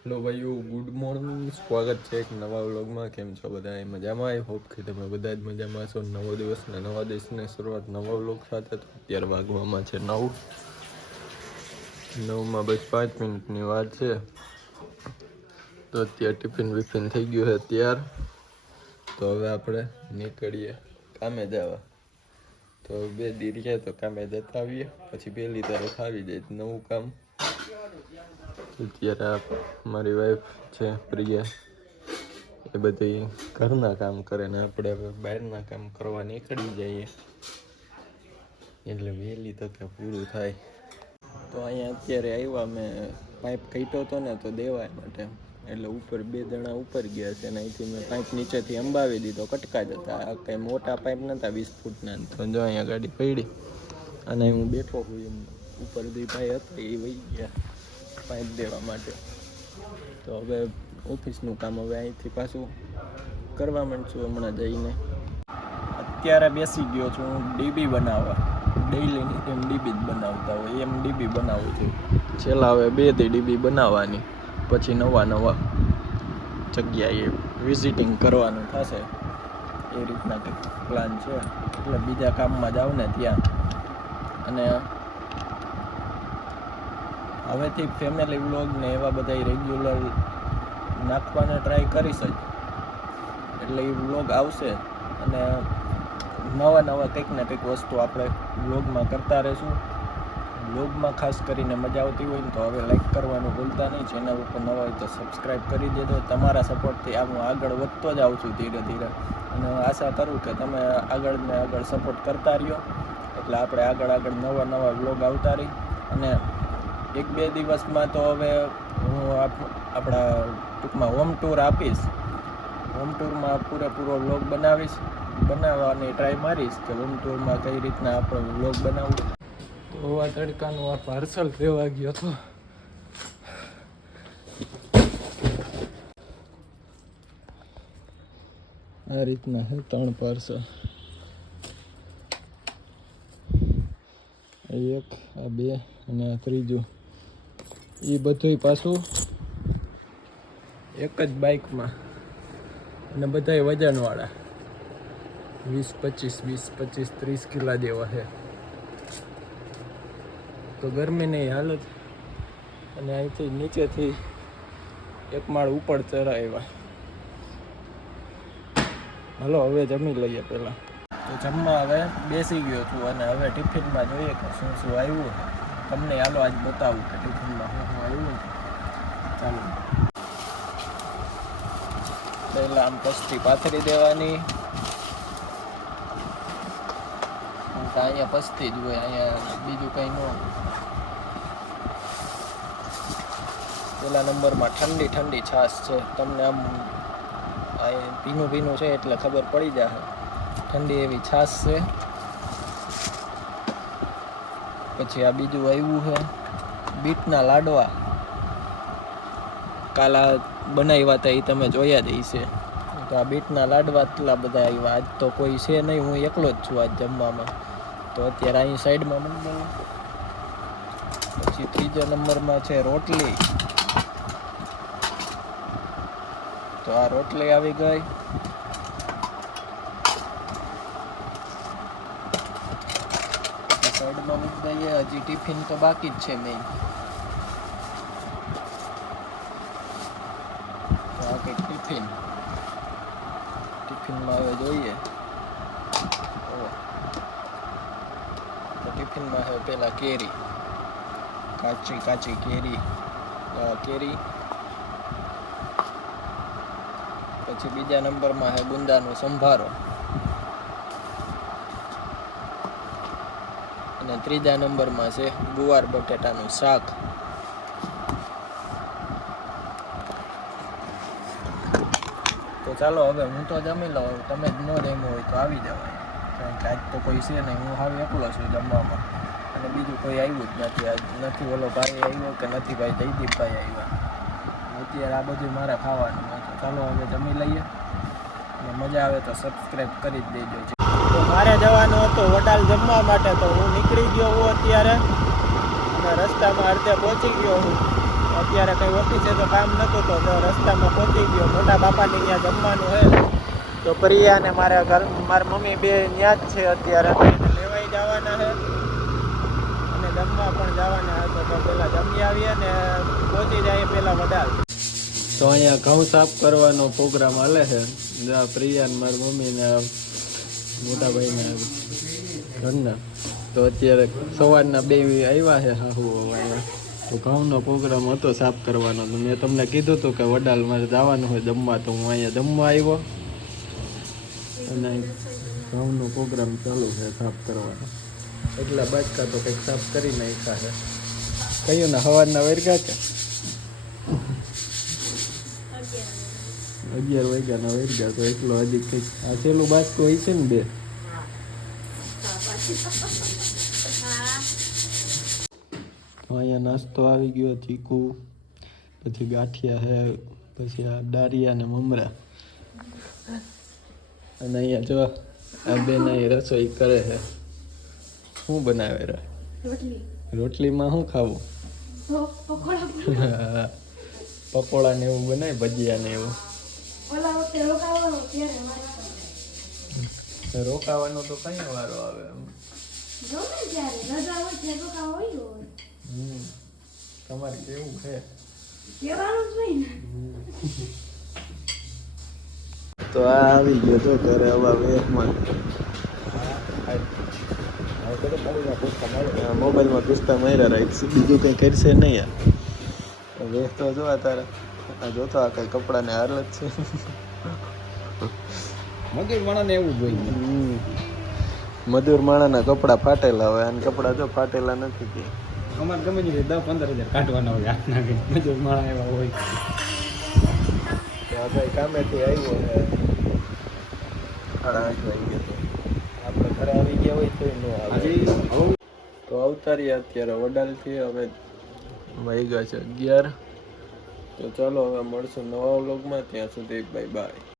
Hello ભાઈઓ good morning સ્વાગત છે એક નવા વ્લોગમાં. કેમ છો બધા મજામાં? આઈ હોપ કે તમે બધા જ મજામાં છો નવો દિવસ ને નવા દિવસની શરૂઆત નવા વ્લોગ સાથે તો અત્યારે વાગવામાં છે નવ. નવમાં બસ પાંચ મિનિટની વાત છે. તો અત્યારે ટિફિન વિફિન થઈ ગયું છે ત્યાર તો હવે આપણે નીકળીએ કામે જવા. તો બે દી તો કામે જતા આવીએ. પછી પહેલી તરફ આવી જાય. નવું કામ અત્યારે મારી વાઈફ છે, પ્રિયા. એ બધી ઘરના કામ કરે ને આપણે હવે બહારના કામ કરવા નીકળી જઈએ. એટલે વહેલી તકે પૂરું થાય. તો અહીંયા અત્યારે આવ્યા મેં પાઇપ કાઢ્યો હતો ને તો દેવાય માટે. એટલે ઉપર બે જણા ઉપર ગયા છે અને અહીંથી મેં પાઇપ નીચેથી અંબાવી દીધો, કટકા જ હતા કંઈ મોટા પાઇપ નહોતા વીસ ફૂટના. તો જો અહીંયા ગાડી પડી અને હું બેઠો હું એમ. ઉપર જે ભાઈ હતા, એ વહી ગયા પાઇપ દેવા માટે. તો હવે ઓફિસનું કામ હવે અહીંથી પાછું કરવા માંડશું હમણાં જઈને. અત્યારે બેસી ગયો છું હું ડીબી બનાવવા. ડેઈલીની એમ ડીબી જ બનાવતા હોય, એમ ડીબી બનાવું છું. છેલ્લા હવે બેથી ડીબી બનાવવાની, પછી નવા નવા જગ્યાએ વિઝિટિંગ કરવાનું થશે. એ રીતના કંઈક પ્લાન છે. એટલે બીજા કામમાં જાઉં ને ત્યાં. અને હવેથી ફેમિલી વ્લોગ ને એવા બધા રેગ્યુલર નાખવાને ટ્રાય કરીશ જ. એટલે એ વ્લોગ આવશે અને નવા નવા કંઈક ને કંઈક વસ્તુ આપણે વ્લોગમાં કરતા રહીશું. વ્લોગમાં ખાસ કરીને મજા આવતી હોય ને તો હવે લાઈક કરવાનું ભૂલતા નહીં. ચેનલ ઉપર નવા હોય તો સબસ્ક્રાઈબ કરી દેજો. તમારા સપોર્ટથી આ હું આગળ વધતો જ આવું છું ધીરે ધીરે. અને આશા કરું કે તમે આગળ ને આગળ સપોર્ટ કરતા રહ્યો. એટલે આપણે આગળ આગળ નવા નવા વ્લોગ આવતા રહી. અને એક બે દિવસમાં તો હવે હું આપ- આપણા ટૂંકમાં હોમ ટૂર આપીશ. હોમ ટૂરમાં પૂરેપૂરો વ્લોગ બનાવીશ, બનાવવાની ટ્રાય મારીશ કે હોમ ટૂરમાં કઈ રીતના આપણે વ્લોગ બનાવવું. તો આ તડકાનું આ પાર્સલ લેવા ગયો હતો. આ રીતના છે ત્રણ પાર્સલ એક, આ બે અને આ ત્રીજું. એ બધુંય પાછું એક જ બાઇકમાં. અને બધાય વજનવાળા. વીસ પચીસ વીસ પચીસ, ત્રીસ કિલા જેવા છે. તો ગરમીની હાલત અને અહીંથી નીચેથી એક માળ ઉપર ચડાવ્યા હલો, હવે જમી લઈએ પહેલાં. તો જમવા હવે બેસી ગયો છું અને હવે ટિફિનમાં જોઈએ કે શું શું આવ્યું તમને હાલો આજ બતાવું કે ટિફિનમાં શું શું આવ્યું ચાલો. પહેલાં આમ પસ્તી પાથરી દેવાની. અહીંયા પસ્તી જ હોય, અહીંયા બીજું કંઈ ન પેલા નંબરમાં ઠંડી ઠંડી છાશ છે. તમને આમ ભીનું ભીનું છે એટલે ખબર પડી જશે ઠંડી એવી છાશ છે. પછી આ બીજું આવ્યું છે. બીટના લાડવા. કાલા બનાવ્યા હતા એ તમે જોયા જ હશે તો આ બીટના લાડવા એટલા બધા આવ્યા. આજ તો કોઈ છે નહીં, હું એકલો જ છું આજ જમવામાં. તો અત્યારે અહીં સાઈડમાં મૂકી ગયું પછી ત્રીજા નંબરમાં છે રોટલી. તો આ રોટલી આવી ગઈ. સાઈડમાં મૂકી દઈએ હજી ટિફિન તો બાકી જ છે મેઇન આ ટિફિન. ટિફિનમાં હવે જોઈએ. ટિફિનમાં હવે પહેલાં કેરી. કાચી કાચી કેરી કેરી. પછી બીજા નંબરમાં છે ગુંદાનો સંભારો. અને ત્રીજા નંબરમાં છે ગુવાર બટેટાનું શાક. તો ચાલો હવે હું તો જમી લઉં તમે જ ન જમ્યું હોય તો આવી જવાય. કારણ કે આજ તો કોઈ છે નહીં, હું સારું એકલો છું જમવામાં. અને બીજું કોઈ આવ્યું જ નથી, આજ નથી ઓલો ભાઈ આવ્યો કે નથી ભાઈ, જયદીપભાઈ આવ્યા. અત્યારે આ બધું મારે ખાવાનું ચાલો હવે જમી લઈએ. અને મજા આવે તો સબસ્ક્રાઈબ કરી જ દેજો. મારે જવાનું હતું વડાલ જમવા માટે, તો હું નીકળી ગયો હું અત્યારે. અને રસ્તામાં અડધે પહોંચી ગયો હું. અત્યારે કંઈ ઓફિસે તો કામ નહોતું, તો રસ્તામાં પહોંચી ગયો. મોટા બાપાને ત્યાં જમવાનું છે તો પ્રિયા ને મારા ઘર, મારી મમ્મી બે ત્યાં જ છે અત્યારે. લેવાઈ જવાના છે અને જમવા પણ જવાના હતા તો પહેલાં જમી આવીએ ને પહોંચી જાય પહેલાં વડાલ. તો અહીંયા ઘઉં સાફ કરવાનો પ્રોગ્રામ હાલે છે. પ્રિયા ને મારી મમ્મી ને મોટા ભાઈને ઘરના. તો અત્યારે સવારના બે આવ્યા છે હાહુ અહીંયા તો ઘઉંનો પ્રોગ્રામ હતો સાફ કરવાનો. તો મેં તમને કીધું હતું કે વડાલ મારે જવાનું હોય જમવા તો હું અહીંયા જમવા આવ્યો. અને ઘઉંનો પ્રોગ્રામ ચાલુ છે સાફ કરવાનો. એટલા બાજકા તો કંઈક સાફ કરી નાખ્યા છે. કયું ને સવારના વર્ગા કે? અગિયાર વાગ્યાના અગિયાર તો એટલો હજી કંઈક આ છેલ્લું બાજકું હોય છે ને બે. અહીંયા નાસ્તો આવી ગયો ચીકુ પછી ગાંઠિયા છે પછી આ ડારિયા ને મમરા. અને અહીંયા જો આ બેન અહીં રસોઈ કરે છે શું બનાવે રે? રોટલીમાં શું ખાવું? હા, પકોડા ને એવું બનાવે ભજીયા ને એવું. રોકાવાનો તો કઈ વારો આવે એમ? તમારે કેવું છે? તો આ આવી ગયો તો ઘરે હવા વેહમાં મોબાઈલમાં પૂછતા માર્યા રાઈટ. બીજું કંઈ કરશે નહીં યાર વેહ તો જોવા આ તારે. આ જોતો આ કઈ કપડાને હાલત છે. મજૂર માણસને એવું જોઈએ મધુર મજૂર માણાના કપડાં ફાટેલા હોય અને કપડાં તો ફાટેલા નથી કે. અમારે ગમે તે દસ પંદર હજાર કાઢવાના હોય હાથના કંઈ મજૂર માણસ એવા હોય. ભાઈ કામેથી આવ્યો ને. સાડા આઠ વાગે તો. આપણે ઘરે આવી ગયા હોય તો ન આવે. તો અવતારીએ અત્યારે વડાલથી હવે વાગ્યા છે અગિયાર. તો ચાલો હવે મળશું નવા વ્લોગમાં. ત્યાં સુધી બાય બાય